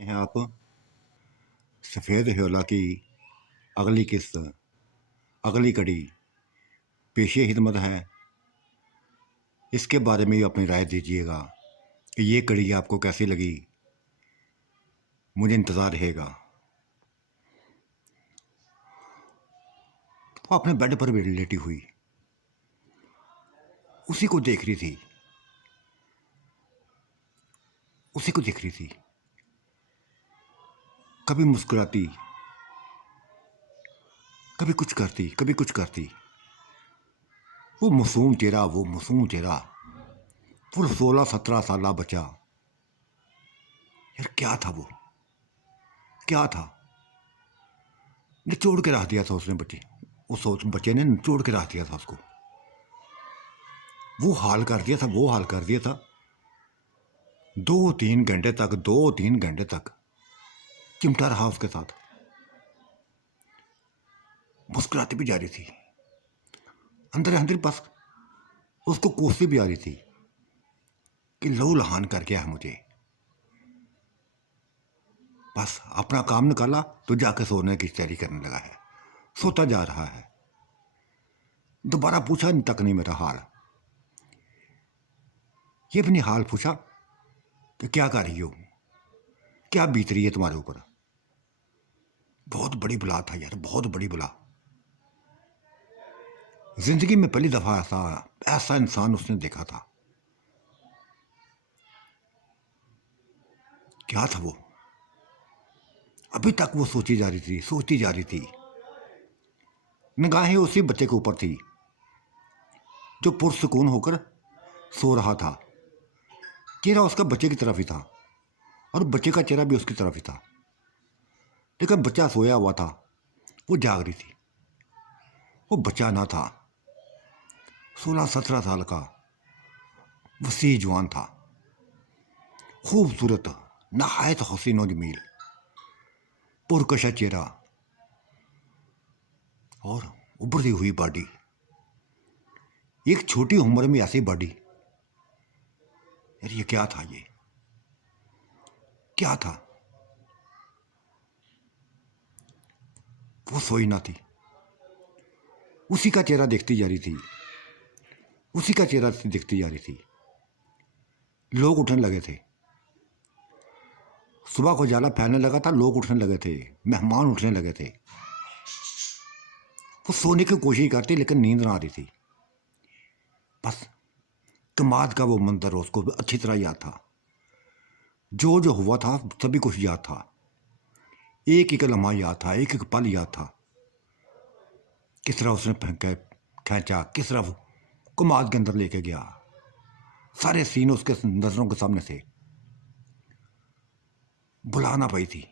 हैं आप सफ़ेद ह्योला की अगली किस्त, अगली कड़ी पेशे हिदमत है। इसके बारे में अपनी राय दीजिएगा कि ये कड़ी आपको कैसी लगी। मुझे इंतज़ार रहेगा। वो अपने बेड पर लेटी हुई उसी को देख रही थी, उसी को देख रही थी। कभी मुस्कुराती, कभी कुछ करती, कभी कुछ करती। वो मासूम चेहरा, वो मासूम चेहरा, वो 16-17 साल बच्चा। यार क्या था वो, क्या था। निचोड़ के रख दिया था उसने बच्चे, उस बच्चे ने निचोड़ के रख दिया था उसको। वो हाल कर दिया था, वो हाल कर दिया था। 2-3 घंटे तक, 2-3 घंटे तक चिमटा रहा उसके साथ। मुस्कुराती भी जा रही थी, अंदर अंदर बस उसको कोसती भी आ रही थी कि लहू लहान कर गया है मुझे। बस अपना काम निकाला तो जाके सोने की तैयारी करने लगा है, सोता जा रहा है। दोबारा पूछा तक नहीं मेरा हाल। ये भी नहीं हाल पूछा कि क्या कर रही हो, क्या बीत रही है तुम्हारे ऊपर। बहुत बड़ी बला था यार, बहुत बड़ी बला। जिंदगी में पहली दफा ऐसा ऐसा इंसान उसने देखा था। क्या था वो, अभी तक वो सोची जा रही थी, सोचती जा रही थी। निगाहें उसी बच्चे के ऊपर थी जो पुरसुकून होकर सो रहा था। चेहरा उसका बच्चे की तरफ ही था और बच्चे का चेहरा भी उसकी तरफ ही था। लेकिन बच्चा सोया हुआ था, वो जाग रही थी। वो बच्चा ना था, 16-17 साल का वसी जवान था, खूबसूरत, नहायत हसीन और जमील, पुरकशा चेहरा और उभरती हुई बॉडी। एक छोटी उम्र में ऐसी बॉडी। यार ये क्या था, ये क्या था। वो सोई ना थी, उसी का चेहरा देखती जा रही थी, उसी का चेहरा देखती जा रही थी। लोग उठने लगे थे, सुबह को जाला फैलने लगा था, लोग उठने लगे थे, मेहमान उठने लगे थे। वो सोने की कोशिश करती लेकिन नींद ना आ रही थी। बस कमाद का वो मंजर उसको अच्छी तरह याद था। जो जो हुआ था सभी कुछ याद था। एक एक लम्हा याद था, एक एक पल याद था। किस तरह उसने खींचा, किस तरह कमाद के अंदर लेके गया। सारे सीन उसके नजरों के सामने से बुलाना पाई थी।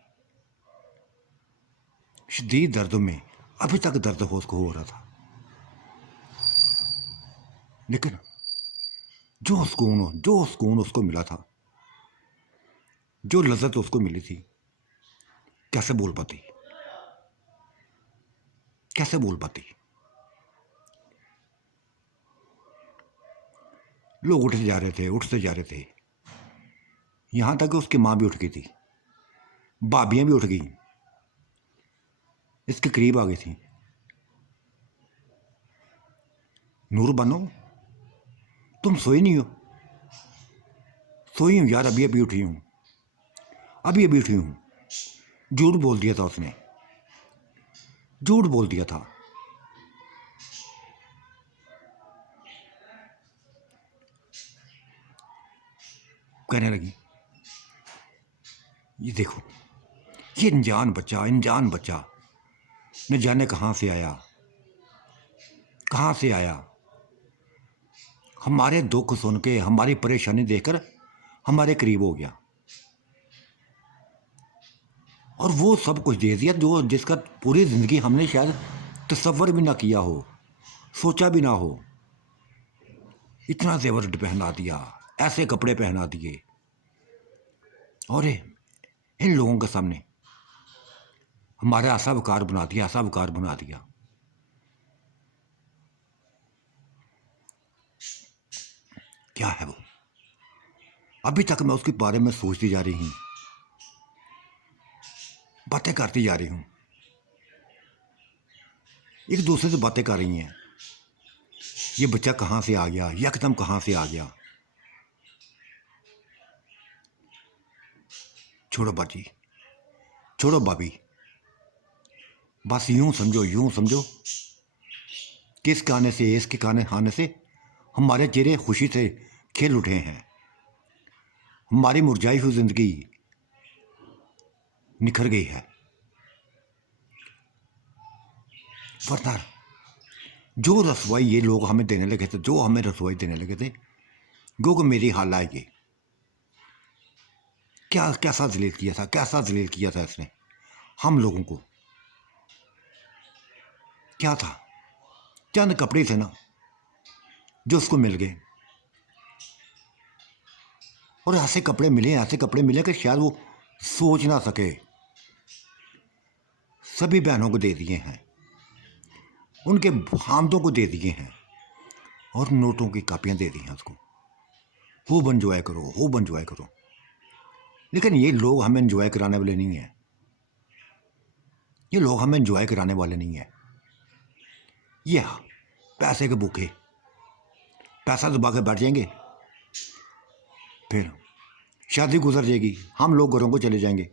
शदीद दर्द में अभी तक दर्द हो उसको हो रहा था। लेकिन जो सुकून उसको मिला था, जो लज्जत उसको मिली थी, कैसे बोल पाती, कैसे बोल पाती। लोग उठते जा रहे थे, उठते जा रहे थे। यहां तक कि उसकी मां भी उठ गई थी, भाभियां भी उठ गई, इसके करीब आ गई थी। नूर बनो, तुम सोई नहीं हो। सोई हूं यार, अभी अभी उठी हूं, अभी अभी उठी हूं। झूठ बोल दिया था उसने, झूठ बोल दिया था। कहने लगी, ये देखो, ये अनजान बच्चा न जाने कहां से आया, कहां से आया। हमारे दुख सुन के, हमारी परेशानी देखकर हमारे करीब हो गया और वो सब कुछ दे दिया जो जिसका पूरी जिंदगी हमने शायद तसव्वुर भी ना किया हो, सोचा भी ना हो। इतना जेवर पहना दिया, ऐसे कपड़े पहना दिए और इन लोगों के सामने हमारा ऐसा वकार बना दिया, ऐसा वकार बना दिया। क्या है वो। अभी तक मैं उसके बारे में सोचती जा रही हूं। बातें करती जा रही हूँ, एक दूसरे से बातें कर रही हैं। ये बच्चा कहाँ से आ गया, यकदम कहाँ से आ गया। छोड़ो बाजी, छोड़ो भाभी, बस यूं समझो कि इस गाने से, इसके गाने खाने से हमारे चेहरे खुशी से खिल उठे हैं। हमारी मुरझाई हुई जिंदगी निखर गई है। वरना जो रसवाई ये लोग हमें देने लगे थे, जो हमें रसवाई देने लगे थे, गो मेरी हाल आएगी। क्या कैसा जलील किया था, कैसा जलील किया था इसने हम लोगों को। क्या था, चंद कपड़े थे ना जो उसको मिल गए, और ऐसे कपड़े मिले कि शायद वो सोच ना सके। सभी बहनों को दे दिए हैं, उनके हामदों को दे दिए हैं, और नोटों की कापियां दे दी हैं उसको। खूब एंजॉय करो, खूब एंजॉय करो। लेकिन ये लोग हमें एंजॉय कराने वाले नहीं हैं। ये लोग हमें एंजॉय कराने वाले नहीं हैं। ये पैसे के भूखे, पैसा दबा के बैठ जाएंगे, फिर शादी गुजर जाएगी, हम लोग घरों को चले जाएंगे,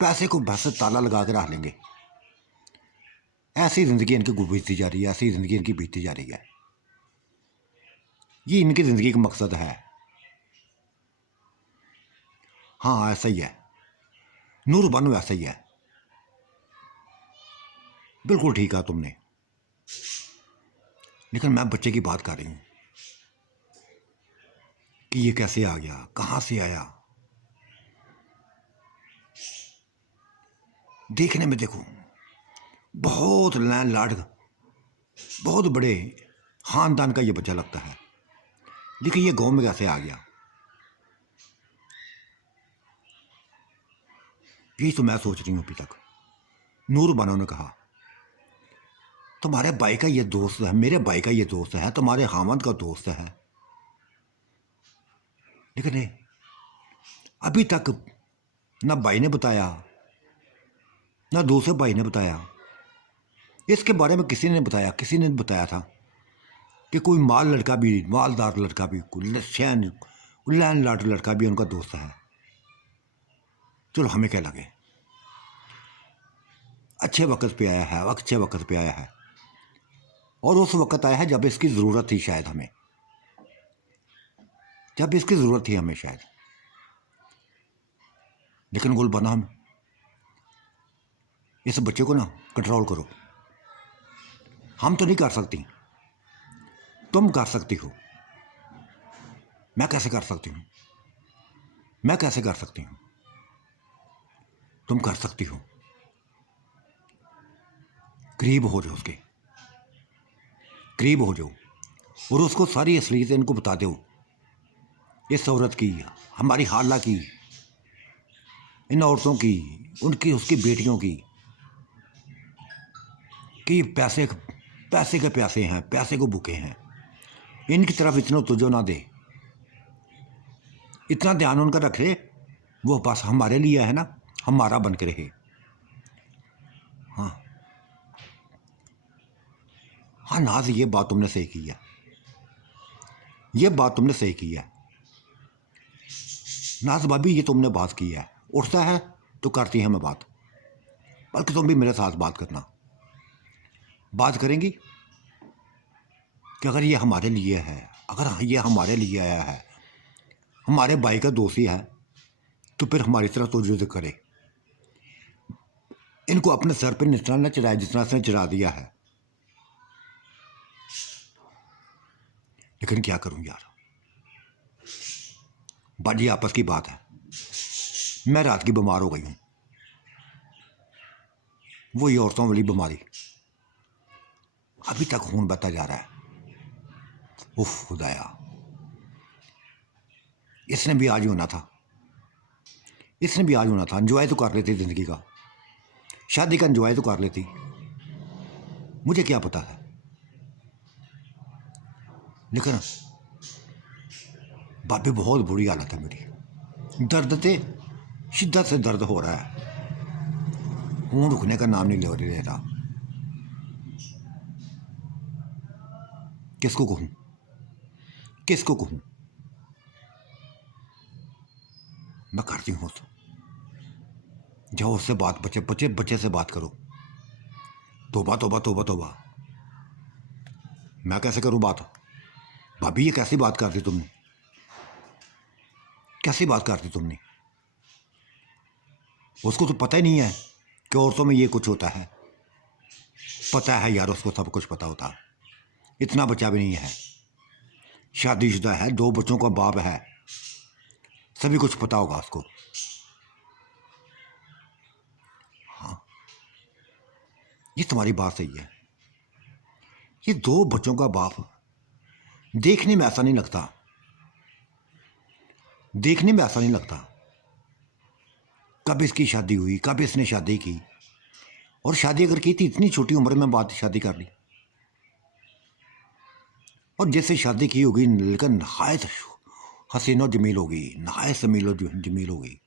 पैसे को बस ताला लगा के रख लेंगे। ऐसी ज़िंदगी इनकी बीतती जा रही है, ऐसी ज़िंदगी इनकी बीतती जा रही है। ये इनकी ज़िंदगी का मकसद है। हाँ ऐसा ही है, नूर बानो ऐसा ही है। बिल्कुल ठीक है तुमने। लेकिन मैं बच्चे की बात कर रही हूँ कि ये कैसे आ गया, कहाँ से आया। देखने में देखो बहुत लैंड लाड, बहुत बड़े खानदान का ये बच्चा लगता है, लेकिन ये गांव में कैसे आ गया, यही तो मैं सोच रही हूँ अभी तक। नूर बानो ने कहा तुम्हारे भाई का ये दोस्त है, मेरे भाई का ये दोस्त है, तुम्हारे हामद का दोस्त है। लेकिन अभी तक ना भाई ने बताया, ना दूसरे भाई ने बताया, इसके बारे में किसी ने बताया। किसी ने बताया था कि कोई लड़का भी, मालदार लड़का भी, लैंड लॉर्ड लड़का भी उनका दोस्त है। चलो हमें क्या लगे, अच्छे वक्त पे आया है, अच्छे वक्त पे आया है, और उस वक्त आया है जब इसकी ज़रूरत थी शायद हमें, जब इसकी ज़रूरत थी हमें शायद। लेकिन गुल बनाम, इस बच्चे को ना कंट्रोल करो। हम तो नहीं कर सकती, तुम कर सकती हो। मैं कैसे कर सकती हूँ, मैं कैसे कर सकती हूँ, तुम कर सकती हो। करीब हो जाओ, उसके करीब हो जाओ, और उसको सारी असलियत इनको बता दो, इस औरत की, हमारी हालत की, इन औरतों की, उनकी, उसकी बेटियों की, कि पैसे पैसे के प्यासे हैं, पैसे को भूखे हैं। इनकी तरफ इतना तवज्जो ना दे, इतना ध्यान उनका रखे, वो बस हमारे लिए है ना, हमारा बन के रहे। हाँ हाँ नाज, ये बात तुमने सही की है, ये बात तुमने सही की है नाज भाभी, ये तुमने बात की है। उठता है तो करती है मैं बात, बल्कि तुम भी मेरे साथ बात करना, बात करेंगी कि अगर ये हमारे लिए है, अगर ये हमारे लिए आया है, हमारे भाई का दोषी है, तो फिर हमारी तरफ तवज्जो करे। इनको अपने सर पे निशाना न चढ़ाए जितना इसने चढ़ा दिया है। लेकिन क्या करूं यार, बाजी आपस की बात है। मैं रात की बीमार हो गई हूं, वही औरतों वाली बीमारी, अभी तक खून बहता जा रहा है। उफ खुदाया, इसने भी आज होना था, इसने भी आज होना था। एंजॉय तो कर लेती ज़िंदगी का, शादी का एंजॉय तो कर लेती, मुझे क्या पता है। लेकिन भाभी बहुत बुरी हालत है मेरी, दर्द से शिद्दत से दर्द हो रहा है। खून रुकने का नाम नहीं ले रहा। किसको कहूँ, किसको कहूँ? मैं करती हूँ तो जाओ उससे बात, बच्चे बच्चे बच्चे से बात करो। तोबा तोबा तोबा तोबा, मैं कैसे करूँ बात? भाभी ये कैसी बात कर दी तुमने, कैसी बात कर दी तुमने? उसको तो पता ही नहीं है कि औरतों में ये कुछ होता है। पता है यार, उसको सब कुछ पता होता। इतना बच्चा भी नहीं है, शादीशुदा है, 2 बच्चों का बाप है, सभी कुछ पता होगा उसको। हाँ, ये तुम्हारी बात सही है। ये 2 बच्चों का बाप देखने में ऐसा नहीं लगता, देखने में ऐसा नहीं लगता। कब इसकी शादी हुई, कब इसने शादी की, और शादी अगर की थी इतनी छोटी उम्र में बात शादी कर ली, और जैसे शादी की होगी लेकिन नहायत हसीनो जमील होगी, नहायत समीलो जमील होगी।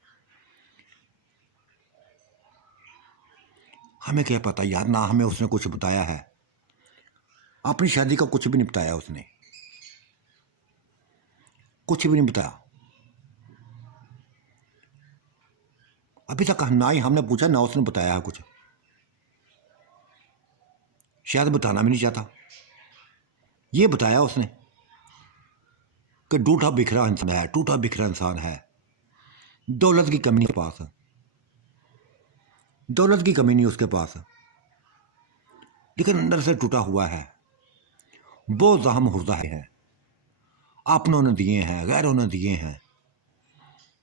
हमें क्या पता यार, ना हमें उसने कुछ बताया है, अपनी शादी का कुछ भी नहीं बताया उसने, कुछ भी नहीं बताया अभी तक। ना ही हमने पूछा ना उसने बताया है कुछ, शायद बताना भी नहीं चाहता। ये बताया उसने कि टूटा बिखरा इंसान है, टूटा बिखरा इंसान है, दौलत की कमी नहीं उसके पास, दौलत की कमी नहीं उसके पास, लेकिन अंदर से टूटा हुआ है, बहुत जहम हुर्दा है। अपनों ने दिए हैं, गैरों ने दिए हैं,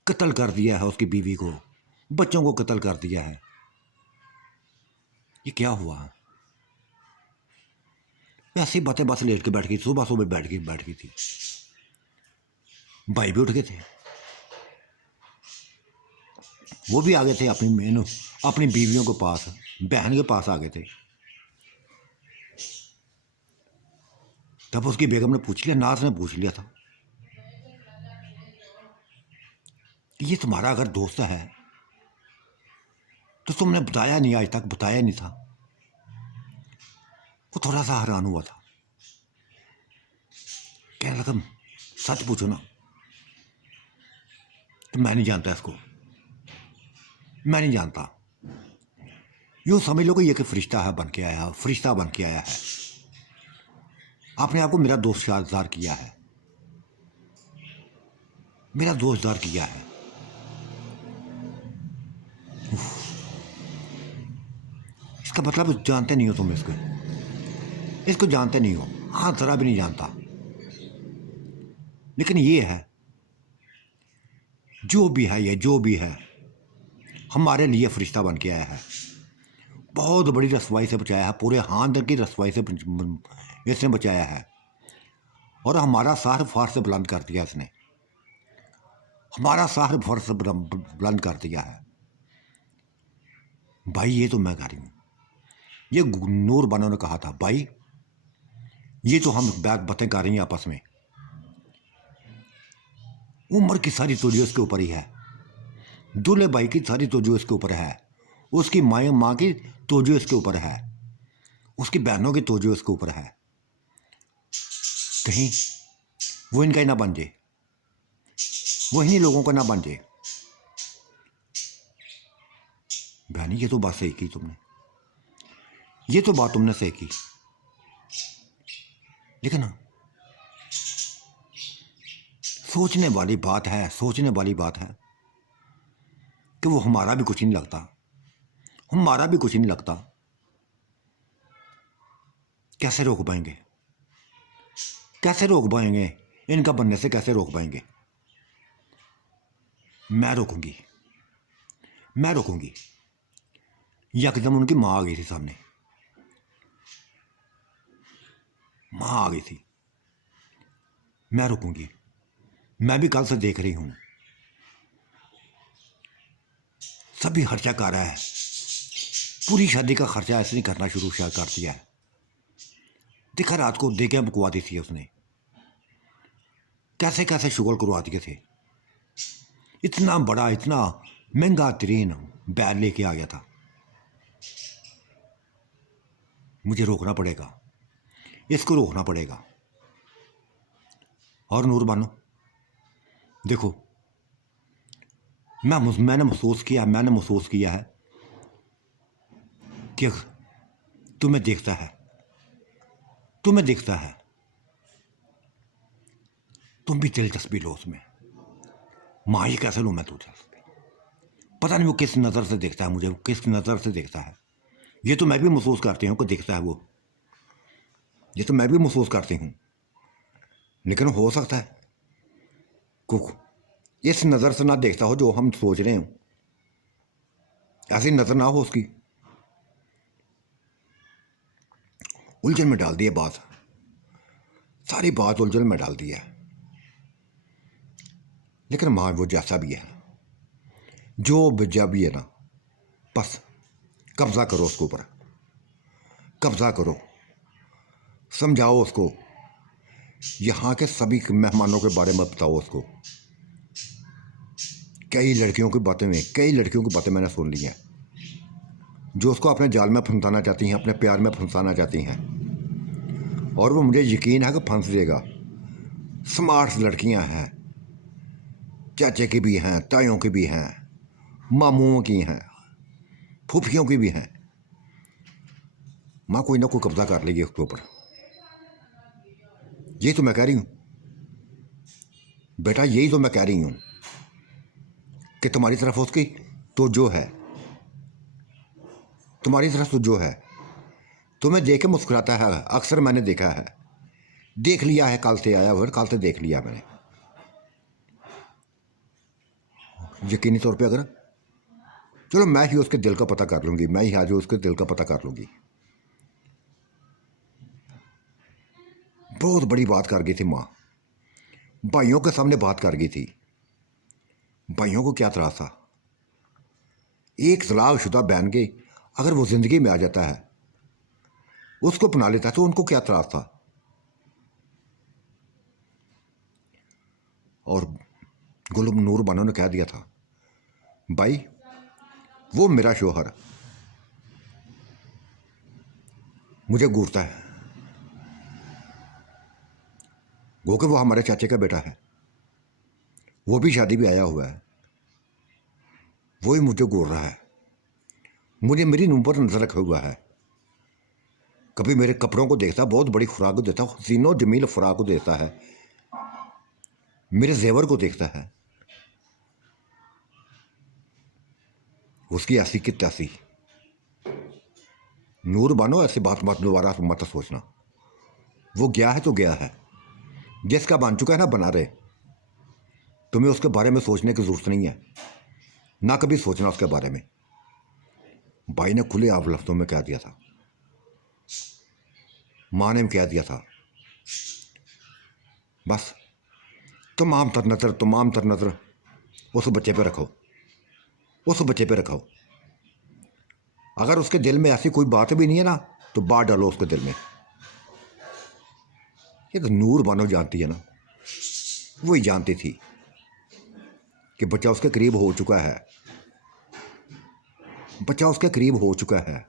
कत्ल कर दिया है उसकी बीवी को, बच्चों को कत्ल कर दिया है। ये क्या हुआ? ऐसी बातें बस लेट के बैठ गई, सुबह सुबह बैठ गई थी। भाई भी उठ गए थे, वो भी आ गए थे अपनी बीवियों के पास, बहन के पास आ गए थे। तब उसकी बेगम ने पूछ लिया, नाज ने पूछ लिया था कि ये तुम्हारा अगर दोस्त है तो तुमने बताया नहीं, आज तक बताया नहीं था। वो थोड़ा सा हैरान हुआ था, कहने लगा सच पूछो ना। तो मैं नहीं जानता इसको, मैं नहीं जानता। यूँ समझ लो कि ये कि फरिश्ता है बन के आया, फरिश्ता बन के आया है, आपने आपको मेरा दोस्तदार किया है, मेरा दोस्तदार किया है। इसका मतलब जानते नहीं हो तुम इसको, इसको जानते नहीं हो, हाँ जरा भी नहीं जानता। लेकिन ये है, जो भी है, ये जो भी है हमारे लिए फरिश्ता बन के आया है। बहुत बड़ी रसवाई से बचाया है, पूरे खानदान की रसवाई से इसने बचाया है, और हमारा सर फार से बुलंद कर दिया इसने, हमारा सर फार से बुलंद कर दिया है। भाई ये तो मैं कह रही हूँ, ये नूर बानो ने कहा था, भाई ये तो हम बातें कर रही हैं आपस में, उम्र की सारी तोजो इसके ऊपर ही है, दूल्हे भाई की सारी तोजो इसके ऊपर है, उसकी माँ की तोजो इसके ऊपर है, उसकी बहनों की तोजो इसके ऊपर है। कहीं वो इनका ही ना बन जाए, वो इन्हीं लोगों का ना बन जाए। बहनी ये तो बात सही की तुमने, ये तो बात तुमने सही की, लेकिन सोचने वाली बात है, सोचने वाली बात है कि वो हमारा भी कुछ नहीं लगता, हमारा भी कुछ नहीं लगता। कैसे रोक पाएंगे, कैसे रोक पाएंगे, इनका बनने से कैसे रोक पाएंगे? मैं रोकूंगी, मैं रोकूंगी। यकदम उनकी माँ आ गई थी सामने, माँ आ गई थी, मैं रुकूंगी। मैं भी कल से देख रही हूं, सभी खर्चा कर रहा है, पूरी शादी का खर्चा ऐसे नहीं करना शुरू कर दिया है। देखा रात को देखें बकवा दी थी उसने, कैसे कैसे शुगर करवा दिए थे, इतना बड़ा इतना महंगा तरीन बैग लेके आ गया था, मुझे रोकना पड़ेगा, इसको रोकना पड़ेगा। और नूर बानो देखो, मैंने महसूस किया है कि तुम्हें देखता है, तुम भी दिलचस्पी लो उसमें। माँ ही कैसे लूँ मैं दिलचस्पी? पता नहीं वो किस नज़र से देखता है मुझे, किस नज़र से देखता है। ये तो मैं भी महसूस करती हूँ कि देखता है वो, ये तो मैं भी महसूस करती हूँ। लेकिन हो सकता है कुक इस नज़र से ना देखता हो जो हम सोच रहे हो, ऐसी नज़र ना हो उसकी। उलझन में डाल दी है बात, सारी बात उलझन में डाल दी है। लेकिन माँ वो जैसा भी है, जो बजा भी है ना, बस कब्जा करो उसके ऊपर, कब्जा करो, समझाओ उसको, यहाँ के सभी मेहमानों के बारे में बताओ उसको। कई लड़कियों की बातें मैंने सुन ली हैं जो उसको अपने जाल में फंसाना चाहती हैं, अपने प्यार में फंसाना चाहती हैं, और वो मुझे यकीन है कि फंस देगा। स्मार्ट लड़कियां हैं, चाचे की भी हैं, ताइयों की भी हैं, मामुओं की हैं, फूफियों की भी हैं। माँ कोई ना कोई कब्जा कर लेगी उसके ऊपर, यही तो मैं कह रही हूँ बेटा, यही तो मैं कह रही हूँ कि तुम्हारी तरफ उसकी तो जो है, तुम्हारी तरफ तो जो है, तुम्हें देख के मुस्कुराता है। अक्सर मैंने देखा है, देख लिया है, कल से आया हुआ, कल से देख लिया मैंने। यकीनी तौर पे अगर चलो मैं ही उसके दिल का पता कर लूँगी, मैं ही आज उसके दिल का पता कर लूँगी। बहुत बड़ी बात कर गई थी माँ, भाइयों के सामने बात कर गई थी। भाइयों को क्या त्रास था? एक तलाकशुदा बहन के अगर वो ज़िंदगी में आ जाता है, उसको अपना लेता है, तो उनको क्या त्रास था? और गुलम नूर बानो ने कह दिया था, भाई वो मेरा शोहर मुझे घूरता है, वो कि वो हमारे चाचे का बेटा है, वो भी शादी भी आया हुआ है, वो ही मुझे घूर रहा है, मुझे मेरी मुंह पर नजर रखा हुआ है। कभी मेरे कपड़ों को देखता, बहुत बड़ी खुराक को देता, हसीनो जमील खुराक को देता है, मेरे जेवर को देखता है। उसकी ऐसी की तैसी। नूर बानो ऐसी बात मत दोबारा मत सोचना। वो गया है तो गया है, जिसका बन चुका है ना बना रहे। तुम्हें उसके बारे में सोचने की जरूरत नहीं है, ना कभी सोचना उसके बारे में। भाई ने खुले आप लफ्जों में कह दिया था, माँ ने कह दिया था, बस तमाम तर नज़र उस बच्चे पे रखो, उस बच्चे पे रखो। अगर उसके दिल में ऐसी कोई बात भी नहीं है ना, तो बात डालो उसके दिल में। ये तो नूर बानो जानती है ना, वही जानती थी कि बच्चा उसके करीब हो चुका है, बच्चा उसके करीब हो चुका है,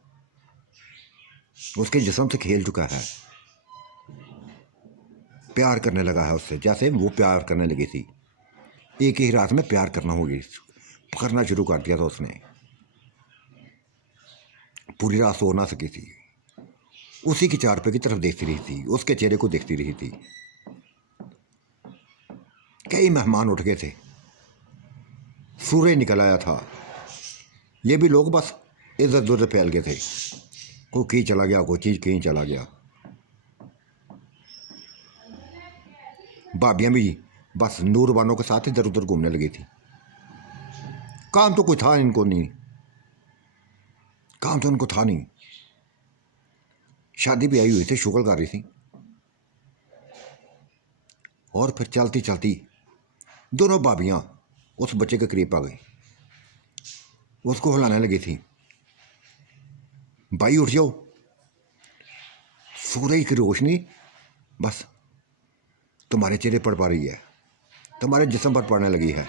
उसके जिस्म से खेल चुका है, प्यार करने लगा है उससे, जैसे वो प्यार करने लगी थी। एक ही रात में प्यार करना शुरू कर दिया था उसने। पूरी रात सो ना सकी थी, उसी की चारपे की तरफ देखती रही थी, उसके चेहरे को देखती रही थी। कई मेहमान उठ गए थे, सूर्य निकल आया था, ये भी लोग बस इधर उधर फैल गए थे, कोई कहीं चला गया, कोई चीज़ कहीं चला गया। भाभियाँ भी बस नूर बानो के साथ इधर उधर घूमने लगी थी। काम तो कोई था इनको नहीं, काम तो उनको था नहीं। शादी भी आई हुई थी, शुक्र कर रही थी। और फिर चलती चलती दोनों भाभियाँ उस बच्चे के करीब आ गई, उसको हिलाने लगी थी, भाई उठ जाओ। सूरज की रोशनी बस तुम्हारे चेहरे पर पड़ रही है, तुम्हारे जिस्म पर पड़ने लगी है।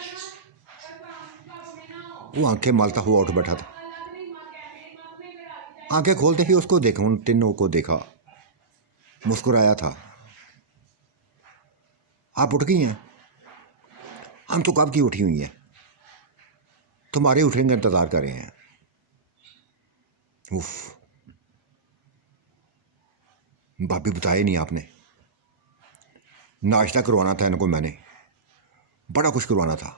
वो आंखें मलता हुआ उठ बैठा था, आंखें खोलते ही उसको देखा, उन तीनों को देखा, मुस्कुराया था। आप उठ गई हैं? हम तो कब की उठी हुई हैं, तुम्हारे उठने का इंतजार कर रहे हैं। उफ, भाभी बताया नहीं आपने। नाश्ता करवाना था इनको, मैंने बड़ा कुछ करवाना था।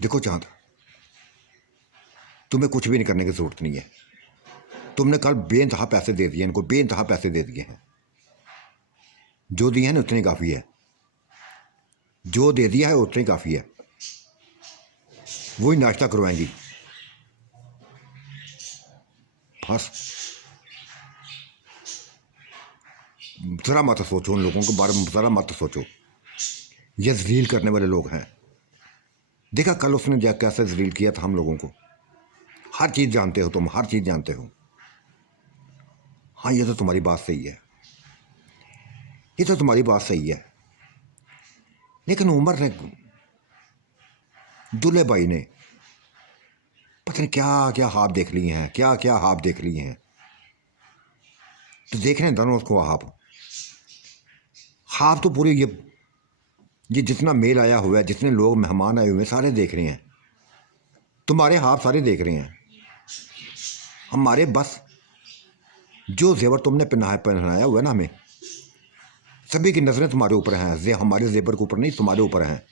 देखो चांद, तुम्हें कुछ भी नहीं करने की जरूरत नहीं है। तुमने कल बेइंतहा पैसे दे दिए इनको, बेइंतहा पैसे दे दिए हैं। जो दिए हैं ना उतने काफ़ी है, जो दे दिया है उतने काफ़ी है। वही नाश्ता करवाएंगी बस। ज़रा मत सोचो उन लोगों के बारे में, ज़रा मत सोचो। ये जलील करने वाले लोग हैं। देखा कल उसने कैसे जलील किया था हम लोगों को। हर चीज़ जानते हो तुम, हर चीज़ जानते हो। हाँ ये तो तुम्हारी बात सही है, ये तो तुम्हारी बात सही है। लेकिन उमर ने, दूल्हे भाई ने पता नहीं क्या क्या ख्वाब देख लिए हैं, क्या क्या ख्वाब देख लिए हैं। तो देख रहे हैं दोनों उसको ख्वाब। ख्वाब तो पूरे ये जितना मेल आया हुआ है, जितने लोग मेहमान आए हुए हैं, सारे देख रहे हैं। तुम्हारे ख्वाब सारे देख रहे हैं। हमारे बस जो जेवर तुमने पहनाया हुआ है ना हमें, सभी की नजरें तुम्हारे ऊपर हैं। हमारे जेवर के ऊपर नहीं, तुम्हारे ऊपर हैं।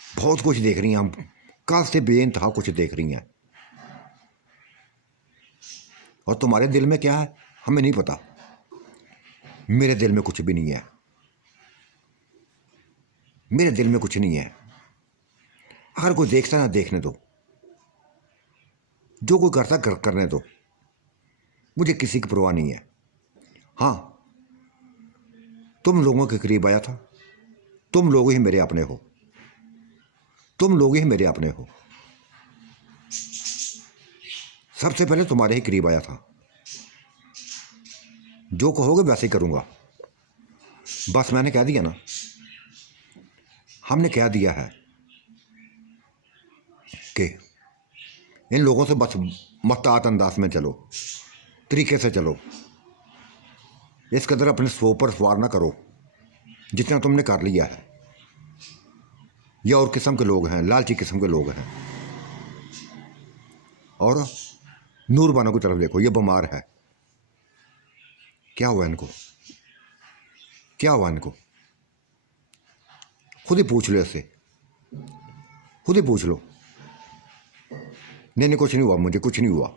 बहुत कुछ देख रही हैं हम, कल से बेइंतहा कुछ देख रही हैं। और तुम्हारे दिल में क्या है हमें नहीं पता। मेरे दिल में कुछ भी नहीं है, मेरे दिल में कुछ नहीं है। अगर कोई देखता ना देखने दो, जो कोई करता करने दो, मुझे किसी की परवाह नहीं है। हाँ, तुम लोगों के करीब आया था, तुम लोग ही मेरे अपने हो, तुम लोग ही मेरे अपने हो। सबसे पहले तुम्हारे ही करीब आया था। जो कहोगे वैसे ही करूँगा। बस मैंने कह दिया ना, हमने कह दिया है कि इन लोगों से बस मुहतात अंदाज में चलो, तरीके से चलो। इस कदर अपने सो पर सवार ना करो जितना तुमने कर लिया है। ये और किस्म के लोग हैं, लालची किस्म के लोग हैं। और नूर बानो की तरफ देखो, ये बीमार है। क्या हुआ इनको, क्या हुआ इनको? खुद ही पूछ लो इससे, खुद ही पूछ लो। नहीं नहीं, कुछ नहीं हुआ, मुझे कुछ नहीं हुआ,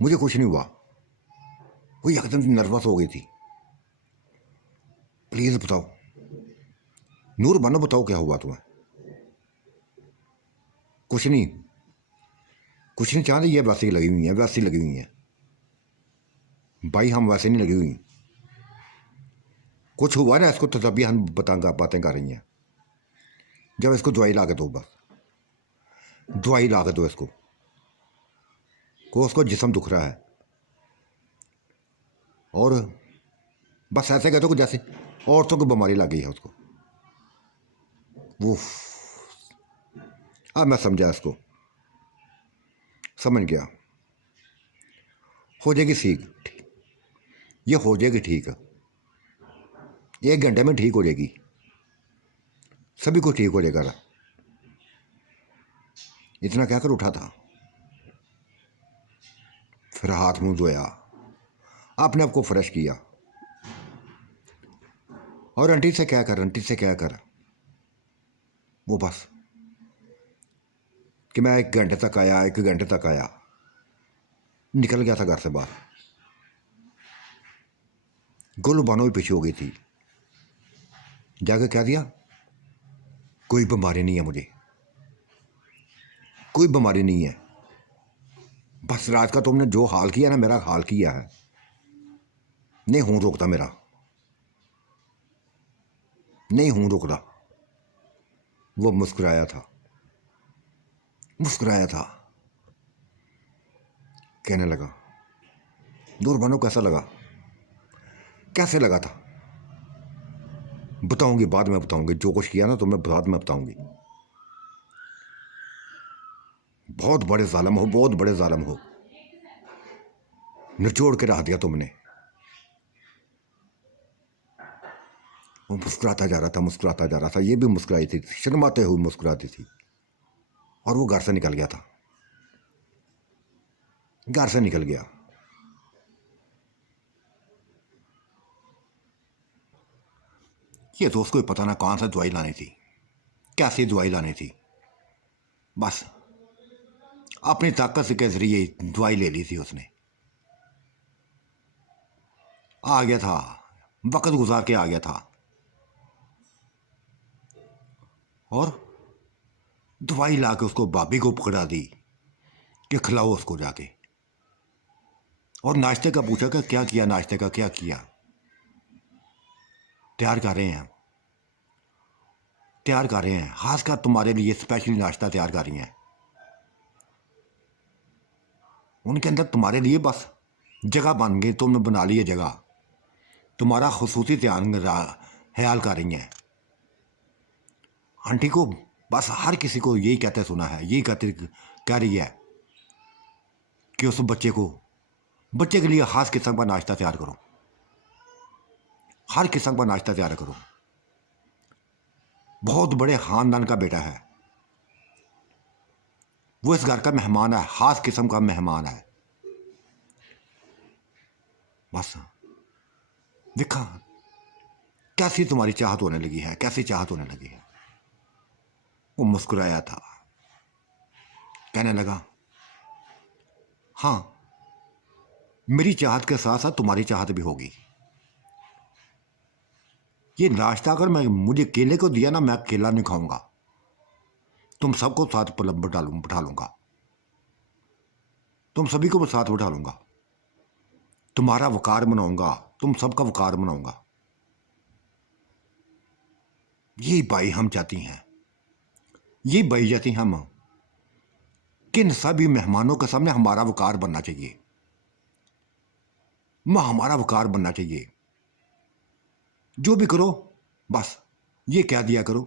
मुझे कुछ नहीं हुआ। वो एकदम नर्वस हो गई थी। प्लीज बताओ नूर बानो, बताओ क्या हुआ तुम्हें? कुछ नहीं, कुछ नहीं चाहते। ये वैसी लगी हुई है, वैसी लगी हुई है भाई, हम वैसे नहीं लगी हुई। कुछ हुआ ना इसको तो तभी हम बातें कर रही हैं। जब इसको दवाई ला के दो, बस दवाई ला के दो इसको, को उसको जिस्म दुख रहा है। और बस ऐसे कहते हो कि जैसे औरतों की बीमारी लग गई है उसको। वो अब मैं समझा इसको, समझ गया। हो जाएगी ठीक, ये हो जाएगी ठीक, 1 घंटे में ठीक हो जाएगी, सभी कुछ ठीक हो जाएगा। इतना कहकर उठा था, फिर हाथ मुंह धोया, अपने आप को फ्रेश किया। और आंटी से क्या कर, आंटी से क्या कर, वो बस कि मैं 1 घंटे तक आया, 1 घंटे तक आया, निकल गया था घर से बाहर। गोलू बानो भी पीछे हो गई थी। जाके क्या दिया, कोई बीमारी नहीं है मुझे, कोई बीमारी नहीं है। बस रात का तुमने जो हाल किया ना, मेरा हाल किया है, नहीं हूं रोकता मेरा, नहीं हूं रोकता। वो मुस्कुराया था, मुस्कुराया था, कहने लगा दूर बनो कैसा लगा, कैसे लगा था? बताऊंगी, बाद में बताऊंगी जो कुछ किया ना, तो मैं बाद में बताऊंगी। बहुत बड़े जालिम हो, बहुत बड़े जालिम हो, निचोड़ के रख दिया तुमने। वो मुस्कुराता जा रहा था, मुस्कुराता जा रहा था, ये भी मुस्कुराई थी, शर्माते हुए मुस्कुराती थी, और वो घर से निकल गया था, घर से निकल गया। ये तो उसको ही पता ना कहाँ से दवाई लानी थी, कैसी दवाई लानी थी, बस अपनी ताकत के जरिए दवाई ले ली थी उसने। आ गया था, वक्त गुजार के आ गया था, और दवाई ला के उसको भाभी को पकड़ा दी कि खिलाओ उसको जाके। और नाश्ते का पूछा कि क्या किया, नाश्ते का क्या किया। तैयार कर रहे हैं, तैयार कर रहे हैं, खासकर तुम्हारे लिए स्पेशली नाश्ता तैयार कर रही हैं। उनके अंदर तुम्हारे लिए बस जगह बन गई, तुमने बना ली है जगह, तुम्हारा खुसूसी ध्यान ख्याल कर रही हैं। आंटी को बस हर किसी को यही कहते सुना है, यही कहते कह रही है कि उस बच्चे के लिए खास किस्म का नाश्ता तैयार करो, हर किस्म का नाश्ता तैयार करो। बहुत बड़े खानदान का बेटा है वो, इस घर का मेहमान है, खास किस्म का मेहमान है। बस देखा कैसी तुम्हारी चाहत होने लगी है, कैसी चाहत होने लगी है। वो मुस्कुराया था, कहने लगा हाँ, मेरी चाहत के साथ साथ तुम्हारी चाहत भी होगी। ये नाश्ता अगर मैं मुझे केले को दिया ना, मैं केला नहीं खाऊंगा, तुम सबको साथ बैठा लूंगा, तुम सभी को साथ बैठा लूंगा, तुम्हारा वकार मनाऊंगा, तुम सबका वकार मनाऊंगा। ये भाई हम चाहती हैं, ये भाई जाती हम, किन सभी मेहमानों के सामने हमारा वकार बनना चाहिए, हमारा वकार बनना चाहिए। जो भी करो बस ये कह दिया करो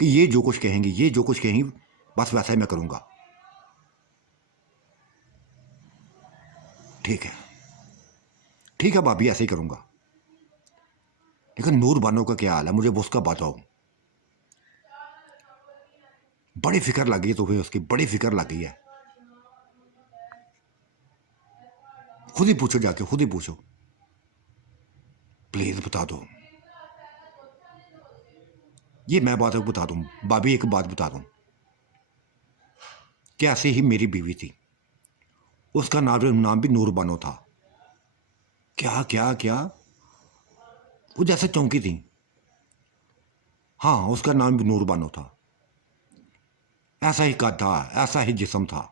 कि ये जो कुछ कहेंगी, ये जो कुछ कहेंगी बस वैसा ही मैं करूंगा। ठीक है, ठीक है भाभी, ऐसे ही करूंगा। लेकिन नूर बानो का क्या हाल है, मुझे उसका बताओ। बड़ी फिक्र लग गई तुम्हें उसकी, बड़ी फिक्र लग गई है। खुद ही पूछो, जाके खुद ही पूछो, प्लीज बता दो। ये मैं बात बता दूं भाभी, एक बात बता दूं, कैसे ही मेरी बीवी थी, उसका नाम भी नूर बानो था। क्या क्या क्या, वो जैसे चौंकी थी। हाँ, उसका नाम भी नूर बानो था। ऐसा ही कद था, ऐसा ही जिस्म था।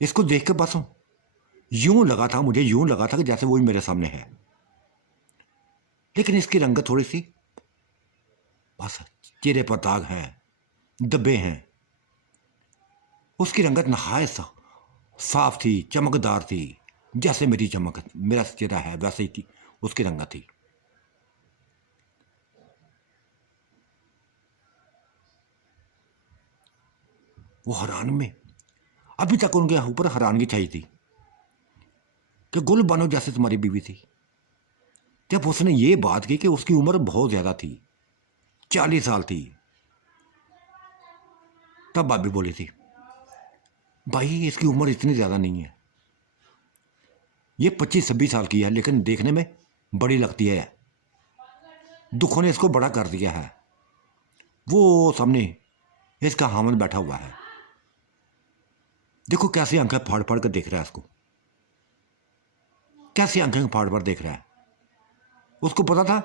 इसको देख के बस यूं लगा था, मुझे यूं लगा था कि जैसे वही मेरे सामने है। लेकिन इसकी रंगत थोड़ी सी बस, चेहरे पर दाग हैं, धब्बे हैं। उसकी रंगत नहायत साफ थी, चमकदार थी, जैसे मेरी चमक मेरा चेहरा है वैसे ही थी उसकी रंगत थी। वो हैरान में, अभी तक उनके ऊपर हैरानगी छाई थी कि गुल बानो जैसे तुम्हारी बीवी थी। जब उसने ये बात की कि उसकी उम्र बहुत ज्यादा थी, 40 साल थी, तब भाभी बोली थी भाई इसकी उम्र इतनी ज्यादा नहीं है, ये 25-26 साल की है, लेकिन देखने में बड़ी लगती है। दुखों ने इसको बड़ा कर दिया है। वो सामने इसका हामन बैठा हुआ है, देखो कैसी आंखें फाड़ फाड़ कर देख रहा है इसको, कैसी आंखें फाड़ फाड़ देख रहा है। उसको पता था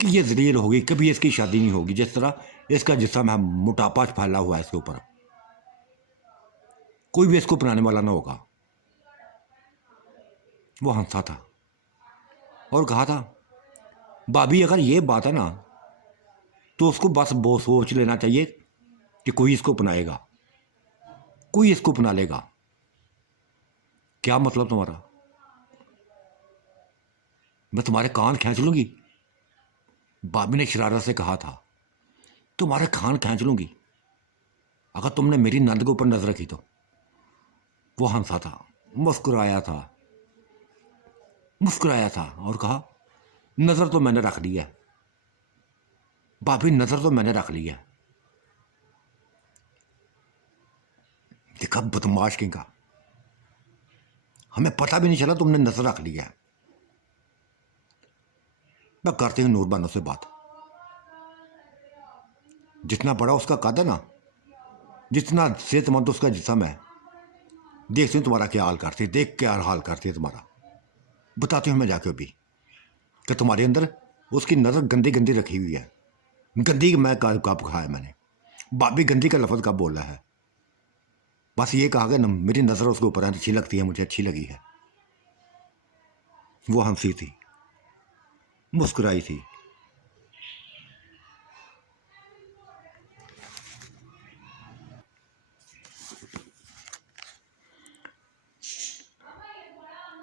कि ये जलील होगी, कभी इसकी शादी नहीं होगी, जिस तरह इसका जिस्म है, मोटापा फैला हुआ है इसके ऊपर, कोई भी इसको अपनाने वाला ना होगा। वो हंसा था और कहा था भाभी अगर ये बात है ना, तो उसको बस वो सोच लेना चाहिए कि कोई इसको अपनाएगा, कोई इसको अपना लेगा। क्या मतलब तुम्हारा, मैं तुम्हारे कान खींच लूंगी, भाभी ने शरारत से कहा था, तुम्हारे खान खींच लूंगी अगर तुमने मेरी नंद के ऊपर नजर रखी तो। वो हंसा था, मुस्कुराया था, मुस्कुराया था और कहा, नजर तो मैंने रख ली है भाभी, नजर तो मैंने रख ली है। देखा बदमाश किंग का, हमें पता भी नहीं चला तुमने नजर रख ली है। मैं करती हूँ नूरबानो से बात, जितना बड़ा उसका कद है ना, जितना सेहतमंद उसका जिस्म है, देखती हूँ तुम्हारा क्या हाल करती है, देख क्या हाल करती है तुम्हारा। बताती हूँ मैं जाके अभी कि तुम्हारे अंदर उसकी नज़र गंदी गंदी रखी हुई है। गंदी मैं कब कहा है मैंने? भाभी गंदी का लफ्ज़ कब बोला है? बस ये कहा कि मेरी नज़र उसके ऊपर है, अच्छी लगती है, मुझे अच्छी लगी है। वो हंसी थी, मुस्कुराई थी।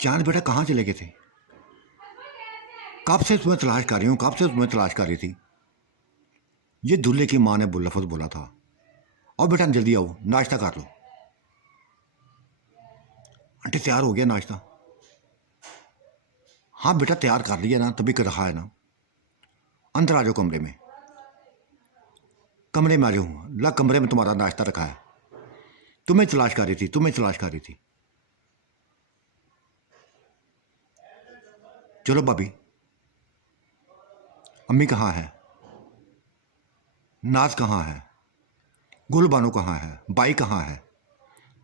चांद बेटा कहाँ चले गए थे? कब से तुम्हें तलाश कर रही हूँ, कब से तुम्हें तलाश कर रही थी। ये दूल्हे की माँ ने लफ्ज़ बोला था। और बेटा जल्दी आओ, नाश्ता कर लो। आंटी तैयार हो गया नाश्ता? हाँ बेटा तैयार कर लिया ना, तभी कर रहा है ना। अंदर आ जाओ कमरे में, कमरे में आ जाओ। ला कमरे में तुम्हारा नाश्ता रखा है। तुम्हें तलाश कर रही थी, तुम्हें तलाश कर रही थी। चलो भाभी। अम्मी कहाँ है? नाज कहाँ है? गुल बानो कहाँ है? बाई कहाँ है?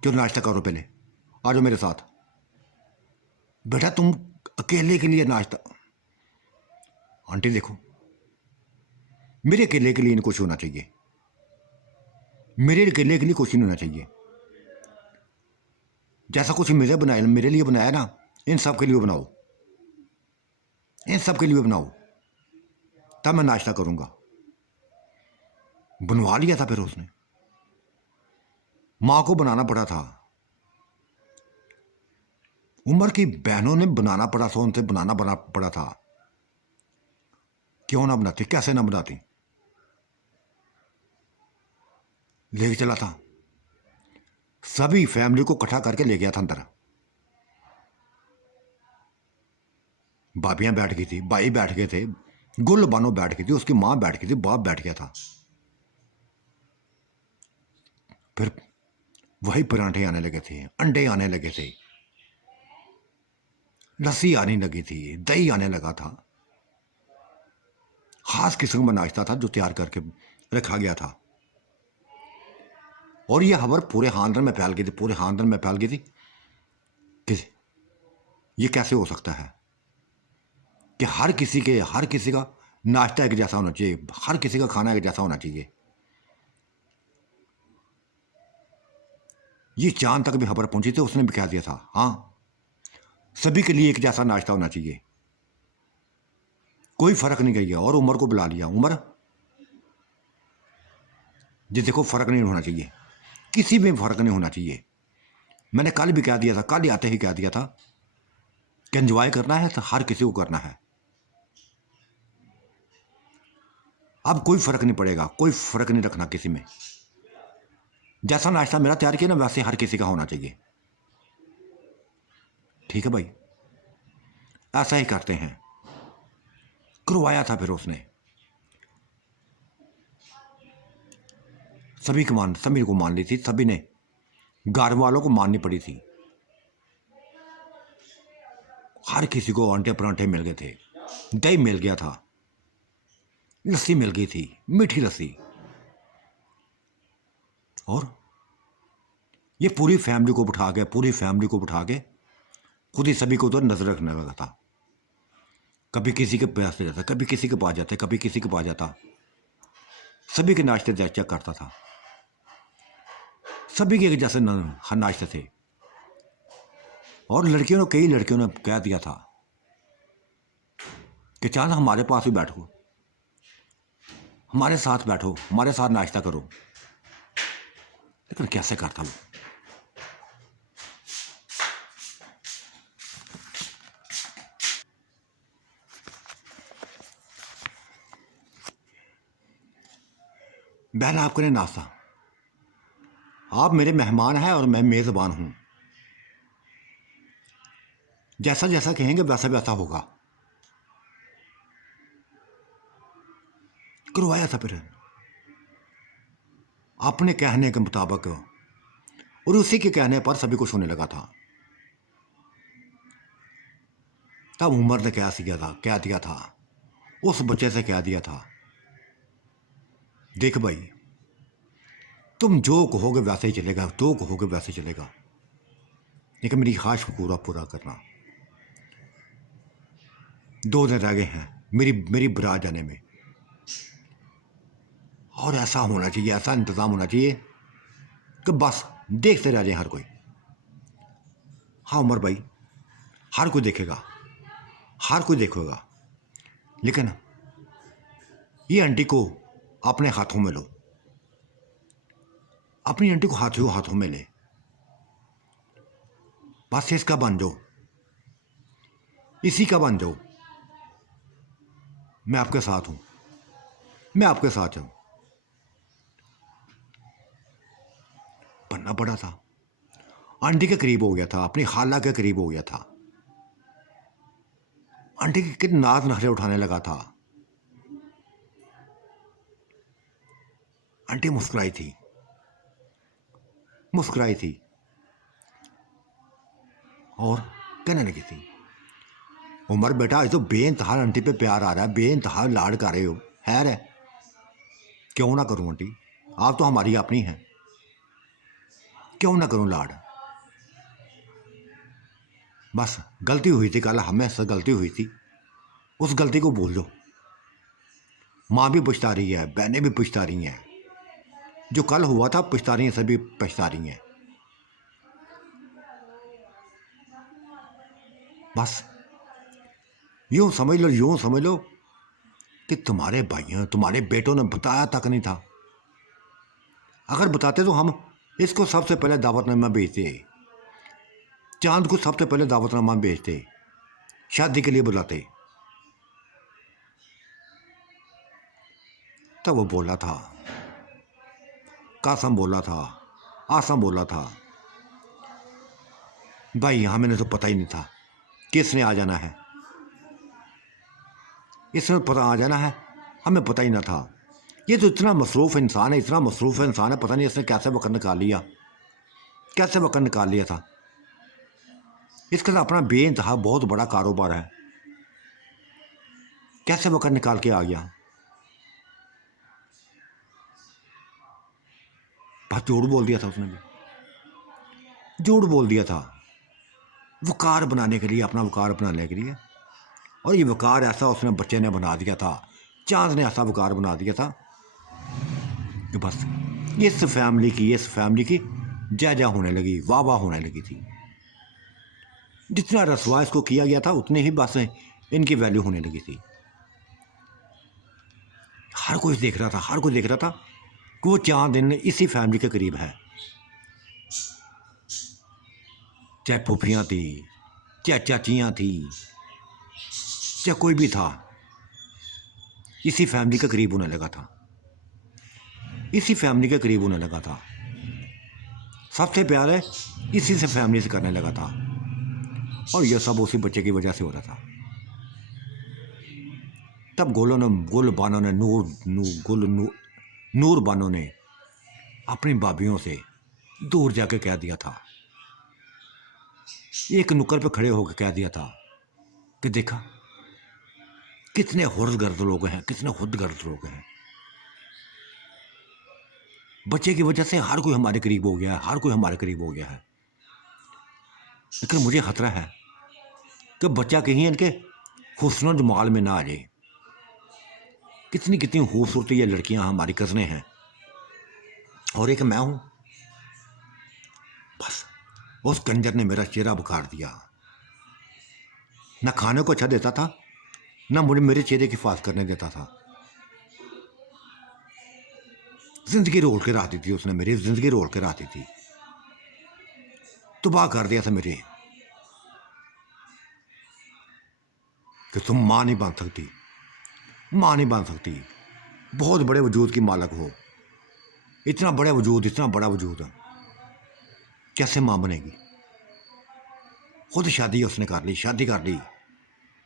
चलो नाश्ता करो पहले, आ जाओ मेरे साथ। बेटा तुम अकेले के लिए नाश्ता? आंटी देखो, मेरे अकेले के लिए इनको कुछ होना चाहिए, मेरे अकेले के लिए कुछ नहीं होना चाहिए। जैसा कुछ मेरे बनाया, मेरे लिए बनाया ना, इन सब के लिए बनाओ, इन सब के लिए बनाओ, तब मैं नाश्ता करूंगा। बनवा लिया था फिर उसने, माँ को बनाना पड़ा था। उम्र की बहनों ने बनाना पड़ा था, उनसे बनाना बना पड़ा था। क्यों ना बनाती, कैसे ना बनाती। लेके चला था, सभी फैमिली को इकट्ठा करके ले गया था अंदर। भाभियां बैठ गई थी, भाई बैठ गए थे, गुल बानो बैठ गई थी, उसकी माँ बैठ गई थी, बाप बैठ गया था। फिर वही परांठे आने लगे थे, अंडे आने लगे थे, लस्सी आने लगी थी, दही आने लगा था। खास किस्म का नाश्ता था जो तैयार करके रखा गया था। और यह खबर पूरे खानदान में फैल गई थी, पूरे खानदान में फैल गई थी कि ये कैसे हो सकता है कि हर किसी का नाश्ता एक जैसा होना चाहिए, हर किसी का खाना एक जैसा होना चाहिए। ये चांद तक भी खबर पहुंची थी, उसने भी कह दिया था, हाँ सभी के लिए एक जैसा नाश्ता होना चाहिए, कोई फर्क नहीं किया। और उमर को बुला लिया, उमर जी देखो फर्क नहीं होना चाहिए, किसी में फर्क नहीं होना चाहिए। मैंने कल भी कह दिया था, कल आते ही कह दिया था कि एंजॉय करना है तो हर किसी को करना है। अब कोई फर्क नहीं पड़ेगा, कोई फर्क नहीं रखना किसी में। जैसा नाश्ता मेरा तैयार किया ना, वैसे हर किसी का होना चाहिए। ठीक है भाई, ऐसा ही करते हैं। करवाया था फिर उसने, सभी को मान ली थी, सभी ने घर वालों को माननी पड़ी थी। हर किसी को अंडे परांठे मिल गए थे, दही मिल गया था, लस्सी मिल गई थी, मीठी लस्सी। और ये पूरी फैमिली को बिठा के, पूरी फैमिली को बिठा के खुद ही सभी को तो नजर रखने लगा था। कभी किसी के पास जाता, कभी किसी के पास जाता, कभी किसी के पास जाता, सभी के नाश्ते चेक करता था। सभी के एक जैसे हर नाश्ते थे। और कई लड़कियों ने कह दिया था कि चांद हमारे पास ही बैठो, हमारे साथ बैठो, हमारे साथ नाश्ता करो। लेकिन कैसे करता वो? बहन आपके लिए नाश्ता, आप मेरे मेहमान हैं और मैं मेज़बान हूँ, जैसा जैसा कहेंगे वैसा वैसा होगा। करवाया था फिर अपने कहने के मुताबिक, और उसी के कहने पर सभी कुछ होने लगा था। तब उमर ने कह दिया था उस बच्चे से, कह दिया था, देख भाई, तुम जो कहोगे वैसे ही चलेगा, जो कहोगे वैसे चलेगा, लेकिन मेरी ख्वाहिश को पूरा करना। 2 दिन रह गए हैं मेरी बारात जाने में, और ऐसा होना चाहिए, ऐसा इंतज़ाम होना चाहिए कि बस देखते रह जाए हर कोई। हाँ उमर भाई, हर कोई देखेगा, हर कोई देखेगा, लेकिन ये आंटी को अपने हाथों में लो, अपनी आंटी को हाथों में ले, बस इसका बन जाओ, इसी का बन जाओ। मैं आपके साथ हूं, मैं आपके साथ हूं। बनना पड़ा था, आंटी के करीब हो गया था, अपनी खाला के करीब हो गया था, आंटी की कितने नाज नखरे उठाने लगा था। आंटी मुस्कुराई थी, मुस्कुराई थी और कहने लगी थी, उमर बेटा, तो बेइंतहा आंटी पे प्यार आ रहा है, बेइंतहा लाड कर रहे हो, खैर है, क्यों ना करूं आंटी, आप तो हमारी अपनी हैं, क्यों ना करूं लाड। बस गलती हुई थी, कल हमें से गलती हुई थी, उस गलती को भूल दो। माँ भी पछता रही है, बहनें भी पछता रही हैं, जो कल हुआ था पछता रही हैं, सभी पछता रही हैं। बस यूं समझ लो कि तुम्हारे भाइयों, तुम्हारे बेटों ने बताया तक नहीं था। अगर बताते तो हम इसको सबसे पहले दावतनामा भेजते, चांद को सबसे पहले दावतनामा भेजते, शादी के लिए बुलाते। तब वो बोला था, कासम बोला था, आसम बोला था, भाई हमें तो पता ही नहीं था किसने आ जाना है, इसने पता आ जाना है, हमें पता ही ना था। ये तो इतना मसरूफ़ इंसान है, इतना मसरूफ़ इंसान है, पता नहीं इसने कैसे वक्त निकाल लिया, कैसे वक्त निकाल लिया था। इसका तो अपना बेइंतहा बहुत बड़ा कारोबार है, कैसे वक्त निकाल के आ गया। बस झूठ बोल दिया था उसने भी, झूठ बोल दिया था, वकार बनाने के लिए, अपना वकार बनाने के लिए। और ये वकार ऐसा उसने बच्चे ने बना दिया था, चांद ने ऐसा वकार बना दिया था कि बस इस फैमिली की जय होने लगी, वाह वाह होने लगी थी। जितना रसवा इसको किया गया था उतने ही बस इनकी वैल्यू होने लगी थी। हर कोई देख रहा था, हर कोई देख रहा था कि वो चांद दिन इसी फैमिली के करीब है, चाहे फूफियाँ थी, चाहे चाचियाँ थी, चाहे कोई भी था, इसी फैमिली के करीब होने लगा था, इसी फैमिली के करीब होने लगा था। सबसे प्यार है इसी से फैमिली से करने लगा था, और यह सब उसी बच्चे की वजह से हो रहा था। तब गुल बानों ने नूर बानों ने अपनी भाभीियों से दूर जाके कह दिया था, एक नुक्कड़ पे खड़े होकर कह दिया था कि देखा कितने खुदगर्द लोग हैं, कितने खुदगर्द लोग हैं। बच्चे की वजह से हर कोई हमारे करीब हो गया है, हर कोई हमारे करीब हो गया है, लेकिन मुझे खतरा है कि बच्चा कहीं इनके हुस्न जमाल में ना आ जाए। कितनी कितनी खूबसूरती ये लड़कियां हमारी कज़नें हैं, और एक मैं हूं। बस उस कंजर ने मेरा चेहरा बुखार दिया, ना खाने को अच्छा देता था, ना मुझे मेरे चेहरे की हिफाजत करने देता था। जिंदगी रोल के रखती थी उसने, मेरी जिंदगी रोल के रखती थी, तबाह कर दिया था मेरे, कि तुम माँ नहीं बन सकती, माँ नहीं बन सकती, बहुत बड़े वजूद की मालक हो, इतना बड़ा वजूद, इतना बड़ा वजूद, कैसे माँ बनेगी? खुद शादी उसने कर ली, शादी कर ली,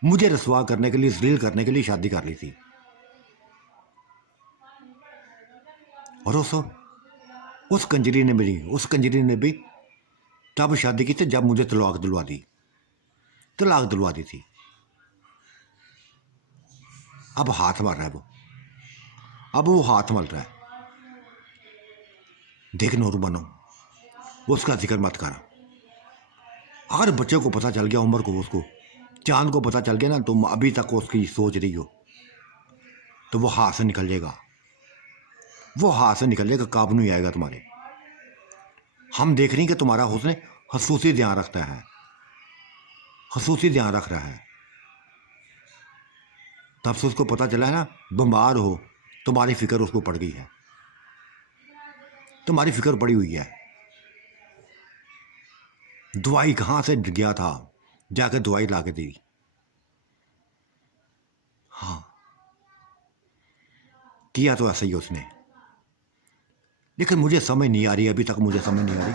मुझे रसवा करने के लिए, जलील करने के लिए शादी कर ली थी। और उस कंजरी ने भी तब शादी की थी जब मुझे तलाक दिलवा दी थी। अब हाथ मार रहा है अब वो हाथ मल रहा है। देख नूर बनो, उसका जिक्र मत कर। अगर बच्चे को पता चल गया, उम्र को, उसको चांद को पता चल गया ना, तुम अभी तक उसकी सोच रही हो, तो वो हाथ से निकल जाएगा, काबू नहीं आएगा तुम्हारे। हम देख रहे हैं कि तुम्हारा हुस्न खसूसी ध्यान रखता है, खसूसी ध्यान रख रहा है। तब से उसको पता चला है ना, बीमार हो, तुम्हारी फिक्र उसको पड़ गई है, तुम्हारी फिक्र पड़ी हुई है। दवाई कहाँ से गया था, जाकर दवाई ला के दी। हाँ, किया तो ऐसा ही उसने, लेकिन मुझे समझ नहीं आ रही, अभी तक मुझे समझ नहीं आ रही